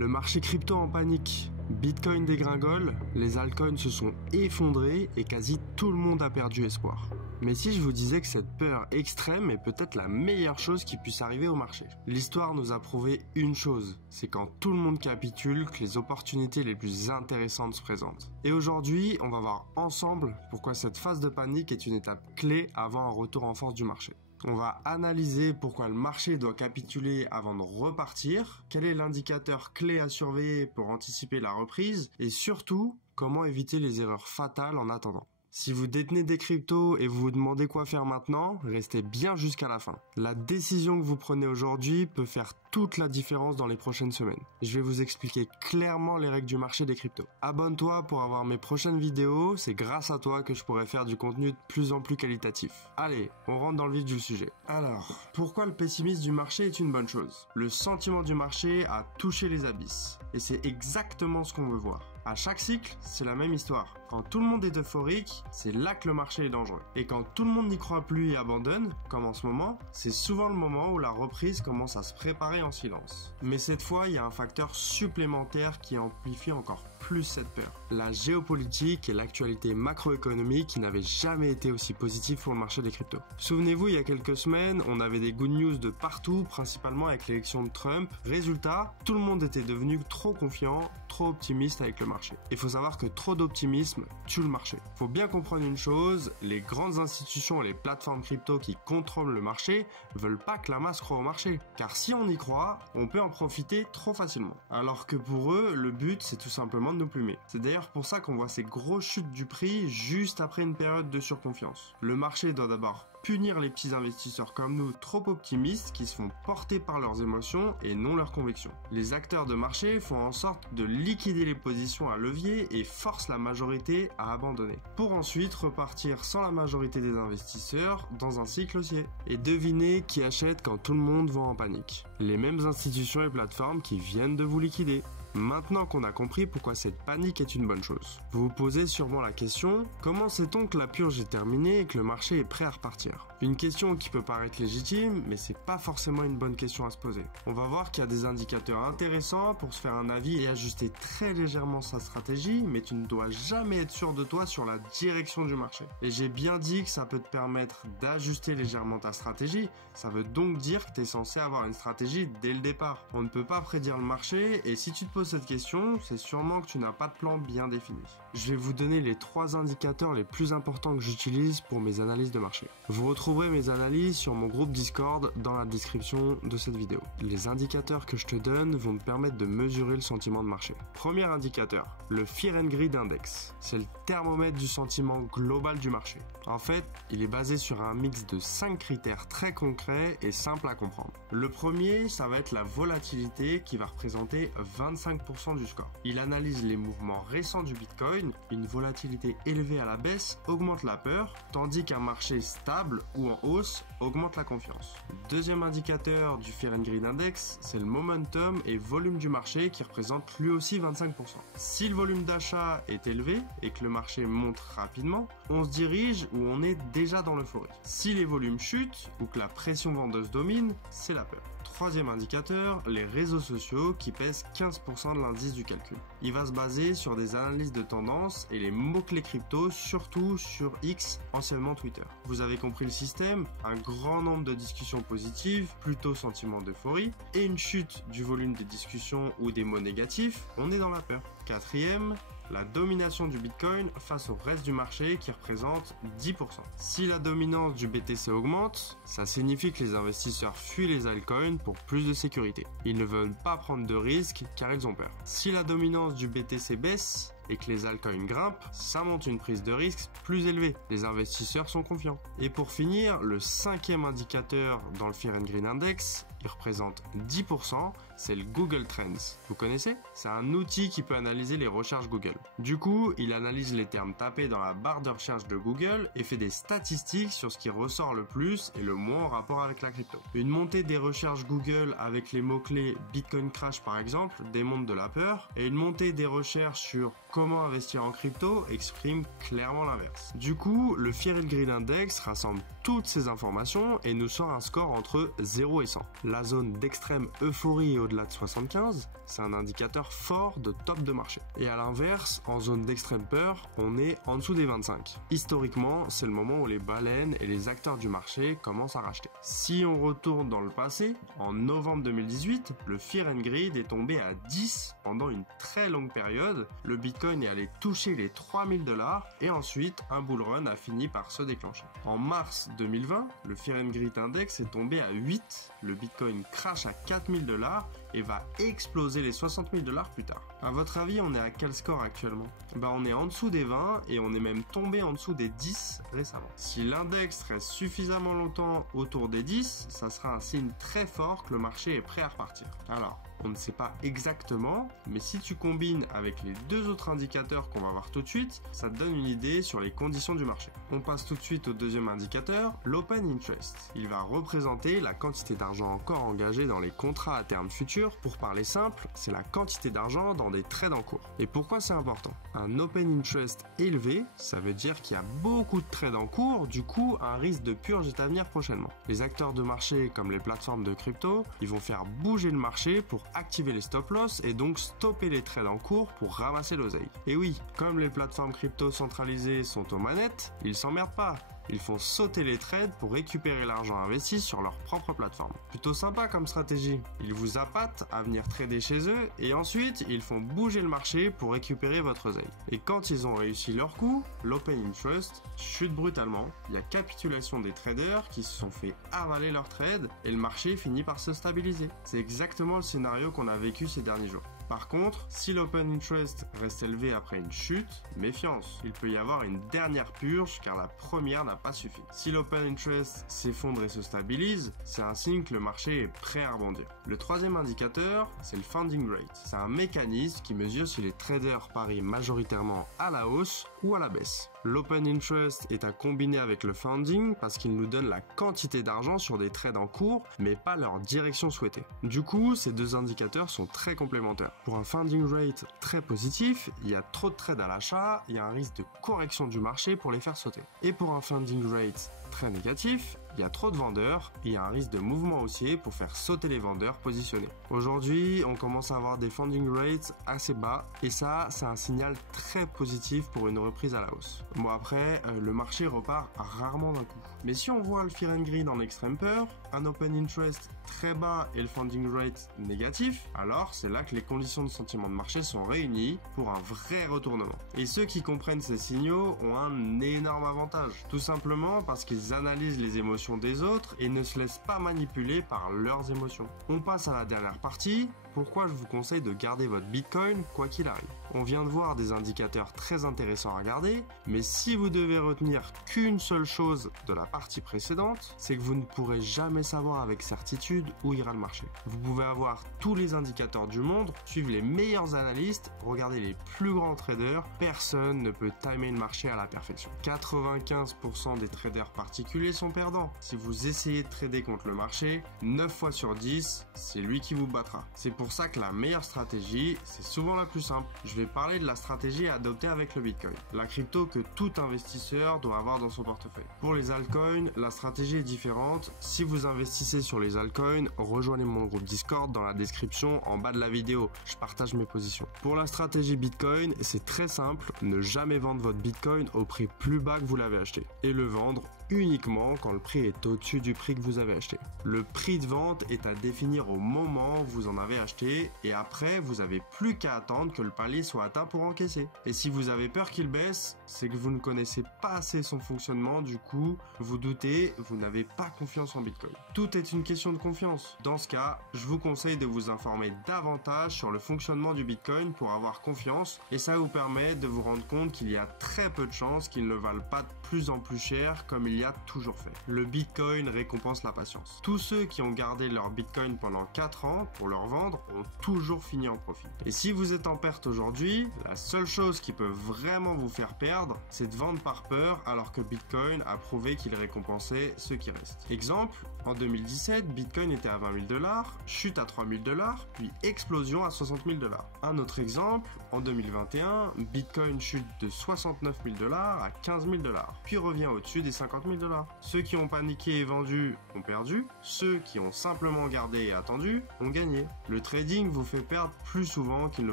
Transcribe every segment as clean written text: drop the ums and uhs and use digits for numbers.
Le marché crypto en panique. Bitcoin dégringole, les altcoins se sont effondrés et quasi tout le monde a perdu espoir. Mais si je vous disais que cette peur extrême est peut-être la meilleure chose qui puisse arriver au marché? L'histoire nous a prouvé une chose, c'est quand tout le monde capitule que les opportunités les plus intéressantes se présentent. Et aujourd'hui, on va voir ensemble pourquoi cette phase de panique est une étape clé avant un retour en force du marché. On va analyser pourquoi le marché doit capituler avant de repartir, quel est l'indicateur clé à surveiller pour anticiper la reprise, et surtout, comment éviter les erreurs fatales en attendant. Si vous détenez des cryptos et vous vous demandez quoi faire maintenant, restez bien jusqu'à la fin. La décision que vous prenez aujourd'hui peut faire toute la différence dans les prochaines semaines. Je vais vous expliquer clairement les règles du marché des cryptos. Abonne-toi pour avoir mes prochaines vidéos, c'est grâce à toi que je pourrai faire du contenu de plus en plus qualitatif. Allez, on rentre dans le vif du sujet. Alors, pourquoi le pessimisme du marché est une bonne chose? Le sentiment du marché a touché les abysses. Et c'est exactement ce qu'on veut voir. À chaque cycle, c'est la même histoire. Quand tout le monde est euphorique, c'est là que le marché est dangereux. Et quand tout le monde n'y croit plus et abandonne, comme en ce moment, c'est souvent le moment où la reprise commence à se préparer en silence. Mais cette fois, il y a un facteur supplémentaire qui amplifie encore plus cette peur. La géopolitique et l'actualité macroéconomique qui n'avaient jamais été aussi positives pour le marché des cryptos. Souvenez-vous, il y a quelques semaines, on avait des good news de partout, principalement avec l'élection de Trump. Résultat, tout le monde était devenu trop confiant, trop optimiste avec le marché. Il faut savoir que trop d'optimisme tue le marché. Faut bien comprendre une chose, les grandes institutions et les plateformes crypto qui contrôlent le marché veulent pas que la masse croie au marché. Car si on y croit, on peut en profiter trop facilement. Alors que pour eux, le but c'est tout simplement de nous plumer. C'est d'ailleurs pour ça qu'on voit ces grosses chutes du prix juste après une période de surconfiance. Le marché doit d'abord punir les petits investisseurs comme nous trop optimistes qui se font porter par leurs émotions et non leurs convictions. Les acteurs de marché font en sorte de liquider les positions à levier et forcent la majorité à abandonner, pour ensuite repartir sans la majorité des investisseurs dans un cycle haussier. Et devinez qui achète quand tout le monde va en panique? Les mêmes institutions et plateformes qui viennent de vous liquider. Maintenant qu'on a compris pourquoi cette panique est une bonne chose, vous vous posez sûrement la question, comment sait-on que la purge est terminée et que le marché est prêt à repartir? Une question qui peut paraître légitime, mais c'est pas forcément une bonne question à se poser. On va voir qu'il y a des indicateurs intéressants pour se faire un avis et ajuster très légèrement sa stratégie, mais tu ne dois jamais être sûr de toi sur la direction du marché. Et j'ai bien dit que ça peut te permettre d'ajuster légèrement ta stratégie, ça veut donc dire que tu es censé avoir une stratégie dès le départ. On ne peut pas prédire le marché et si tu te poses cette question, c'est sûrement que tu n'as pas de plan bien défini. Je vais vous donner les 3 indicateurs les plus importants que j'utilise pour mes analyses de marché. Vous retrouverez mes analyses sur mon groupe Discord dans la description de cette vidéo. Les indicateurs que je te donne vont te permettre de mesurer le sentiment de marché. Premier indicateur, le Fear and Greed Index. C'est le thermomètre du sentiment global du marché. En fait, il est basé sur un mix de 5 critères très concrets et simples à comprendre. Le premier, ça va être la volatilité qui va représenter 25% du score. Il analyse les mouvements récents du Bitcoin. Une volatilité élevée à la baisse augmente la peur, tandis qu'un marché stable ou en hausse augmente la confiance. Deuxième indicateur du Fear and Greed Index, c'est le momentum et volume du marché qui représente lui aussi 25%. Si le volume d'achat est élevé et que le marché monte rapidement, on se dirige ou on est déjà dans l'euphorie. Si les volumes chutent ou que la pression vendeuse domine, c'est la peur. Troisième indicateur, les réseaux sociaux qui pèsent 15% de l'indice du calcul. Il va se baser sur des analyses de tendance et les mots-clés crypto, surtout sur X, anciennement Twitter. Vous avez compris le système, un grand nombre de discussions positives, plutôt sentiment d'euphorie, et une chute du volume des discussions ou des mots négatifs, on est dans la peur. Quatrième, la domination du Bitcoin face au reste du marché qui représente 10%. Si la dominance du BTC augmente, ça signifie que les investisseurs fuient les altcoins pour plus de sécurité. Ils ne veulent pas prendre de risques car ils ont peur. Si la dominance du BTC baisse et que les altcoins grimpent, ça montre une prise de risque plus élevée. Les investisseurs sont confiants. Et pour finir, le 5e indicateur dans le Fear and Greed Index, il représente 10%, c'est le Google Trends. Vous connaissez? C'est un outil qui peut analyser les recherches Google. Du coup, il analyse les termes tapés dans la barre de recherche de Google et fait des statistiques sur ce qui ressort le plus et le moins en rapport avec la crypto. Une montée des recherches Google avec les mots-clés Bitcoin Crash par exemple démontre de la peur, et une montée des recherches sur Comment investir en crypto exprime clairement l'inverse. Du coup, le Fear and Greed Index rassemble toutes ces informations et nous sort un score entre 0 et 100. La zone d'extrême euphorie est au-delà de 75, c'est un indicateur fort de top de marché. Et à l'inverse, en zone d'extrême peur, on est en dessous des 25. Historiquement, c'est le moment où les baleines et les acteurs du marché commencent à racheter. Si on retourne dans le passé, en novembre 2018, le Fear and Greed est tombé à 10 pendant une très longue période. Le Bitcoin est allé toucher les 3000 $, et ensuite un bull run a fini par se déclencher. En mars 2020, le Fear and Greed Index est tombé à 8, le Bitcoin crash à 4000 $ et va exploser les 60 000 $ plus tard. À votre avis, on est à quel score actuellement? On est en dessous des 20 et on est même tombé en dessous des 10 récemment. Si l'index reste suffisamment longtemps autour des 10, ça sera un signe très fort que le marché est prêt à repartir. Alors, on ne sait pas exactement, mais si tu combines avec les deux autres indicateurs qu'on va voir tout de suite, ça te donne une idée sur les conditions du marché. On passe tout de suite au deuxième indicateur, l'Open Interest. Il va représenter la quantité d'argent encore engagé dans les contrats à terme futurs. Pour parler simple, c'est la quantité d'argent dans des trades en cours. Et pourquoi c'est important? Un Open Interest élevé, ça veut dire qu'il y a beaucoup de trades en cours, du coup un risque de purge est à venir prochainement. Les acteurs de marché comme les plateformes de crypto, ils vont faire bouger le marché pour activer les stop loss et donc stopper les trades en cours pour ramasser l'oseille. Et oui, comme les plateformes crypto centralisées sont aux manettes, ils s'emmerdent pas. Ils font sauter les trades pour récupérer l'argent investi sur leur propre plateforme. Plutôt sympa comme stratégie. Ils vous appâtent à venir trader chez eux et ensuite ils font bouger le marché pour récupérer votre oseille. Et quand ils ont réussi leur coup, l'Open Interest chute brutalement. Il y a capitulation des traders qui se sont fait avaler leurs trades et le marché finit par se stabiliser. C'est exactement le scénario qu'on a vécu ces derniers jours. Par contre, si l'Open Interest reste élevé après une chute, méfiance, il peut y avoir une dernière purge car la première n'a pas suffi. Si l'Open Interest s'effondre et se stabilise, c'est un signe que le marché est prêt à rebondir. Le troisième indicateur, c'est le Funding Rate. C'est un mécanisme qui mesure si les traders parient majoritairement à la hausse ou à la baisse. L'Open Interest est à combiner avec le Funding parce qu'il nous donne la quantité d'argent sur des trades en cours, mais pas leur direction souhaitée. Du coup, ces deux indicateurs sont très complémentaires. Pour un Funding Rate très positif, il y a trop de trades à l'achat, il y a un risque de correction du marché pour les faire sauter. Et pour un Funding Rate très négatif, il y a trop de vendeurs, il y a un risque de mouvement haussier pour faire sauter les vendeurs positionnés. Aujourd'hui, on commence à avoir des funding rates assez bas et ça, c'est un signal très positif pour une reprise à la hausse. Bon après, le marché repart rarement d'un coup. Mais si on voit le Fear and Greed en extrême peur, un Open Interest très bas et le funding rate négatif, alors c'est là que les conditions de sentiment de marché sont réunies pour un vrai retournement. Et ceux qui comprennent ces signaux ont un énorme avantage, tout simplement parce qu'ils analysent les émotions des autres et ne se laissent pas manipuler par leurs émotions. On passe à la dernière partie, pourquoi je vous conseille de garder votre Bitcoin quoi qu'il arrive. On vient de voir des indicateurs très intéressants à regarder, mais si vous devez retenir qu'une seule chose de la partie précédente, c'est que vous ne pourrez jamais savoir avec certitude où ira le marché. Vous pouvez avoir tous les indicateurs du monde, suivre les meilleurs analystes, regarder les plus grands traders, personne ne peut timer le marché à la perfection. 95% des traders particuliers sont perdants. Si vous essayez de trader contre le marché, 9 fois sur 10, c'est lui qui vous battra. C'est pour ça que la meilleure stratégie, c'est souvent la plus simple. Je vais parler de la stratégie à adopter avec le Bitcoin, la crypto que tout investisseur doit avoir dans son portefeuille. Pour les altcoins, la stratégie est différente. Si vous investissez sur les altcoins, rejoignez mon groupe Discord dans la description en bas de la vidéo. Je partage mes positions. Pour la stratégie Bitcoin, c'est très simple. Ne jamais vendre votre Bitcoin au prix plus bas que vous l'avez acheté et le vendre uniquement quand le prix est au-dessus du prix que vous avez acheté. Le prix de vente est à définir au moment où vous en avez acheté et après vous avez plus qu'à attendre que le palier soit atteint pour encaisser. Et si vous avez peur qu'il baisse, c'est que vous ne connaissez pas assez son fonctionnement, du coup vous doutez, vous n'avez pas confiance en Bitcoin. Tout est une question de confiance. Dans ce cas, je vous conseille de vous informer davantage sur le fonctionnement du Bitcoin pour avoir confiance et ça vous permet de vous rendre compte qu'il y a très peu de chances qu'il ne vale pas de plus en plus cher comme il y y a toujours fait. Le Bitcoin récompense la patience. Tous ceux qui ont gardé leur Bitcoin pendant 4 ans pour le revendre ont toujours fini en profit. Et si vous êtes en perte aujourd'hui, la seule chose qui peut vraiment vous faire perdre, c'est de vendre par peur alors que Bitcoin a prouvé qu'il récompensait ceux qui restent. Exemple, en 2017, Bitcoin était à 20 000 $, chute à 3 000 $, puis explosion à 60 000 $. Un autre exemple, en 2021, Bitcoin chute de 69 000 $ à 15 000 $, puis revient au-dessus des 50 000 $. Ceux qui ont paniqué et vendu ont perdu, ceux qui ont simplement gardé et attendu ont gagné. Le trading vous fait perdre plus souvent qu'il ne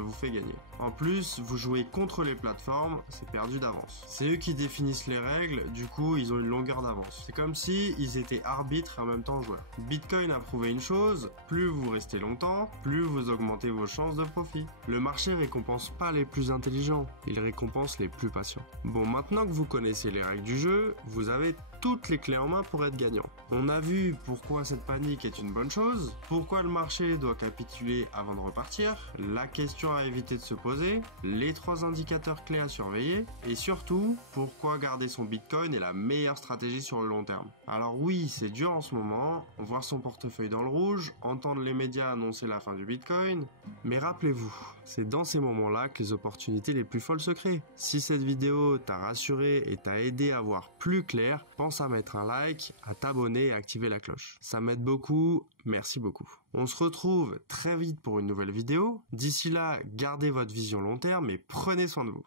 vous fait gagner. En plus, vous jouez contre les plateformes, c'est perdu d'avance. C'est eux qui définissent les règles, du coup ils ont une longueur d'avance. C'est comme si ils étaient arbitres et en même temps joueurs. Bitcoin a prouvé une chose, plus vous restez longtemps, plus vous augmentez vos chances de profit. Le marché récompense pas les plus intelligents, il récompense les plus patients. Bon, maintenant que vous connaissez les règles du jeu, vous avez toutes les clés en main pour être gagnant. On a vu pourquoi cette panique est une bonne chose, pourquoi le marché doit capituler avant de repartir, la question à éviter de se poser, les 3 indicateurs clés à surveiller, et surtout, pourquoi garder son Bitcoin est la meilleure stratégie sur le long terme. Alors oui, c'est dur en ce moment, voir son portefeuille dans le rouge, entendre les médias annoncer la fin du Bitcoin, mais rappelez-vous, c'est dans ces moments-là que les opportunités les plus folles se créent. Si cette vidéo t'a rassuré et t'a aidé à voir plus clair, pense à mettre un like, à t'abonner et à activer la cloche. Ça m'aide beaucoup, merci beaucoup. On se retrouve très vite pour une nouvelle vidéo. D'ici là, gardez votre vision long terme et prenez soin de vous.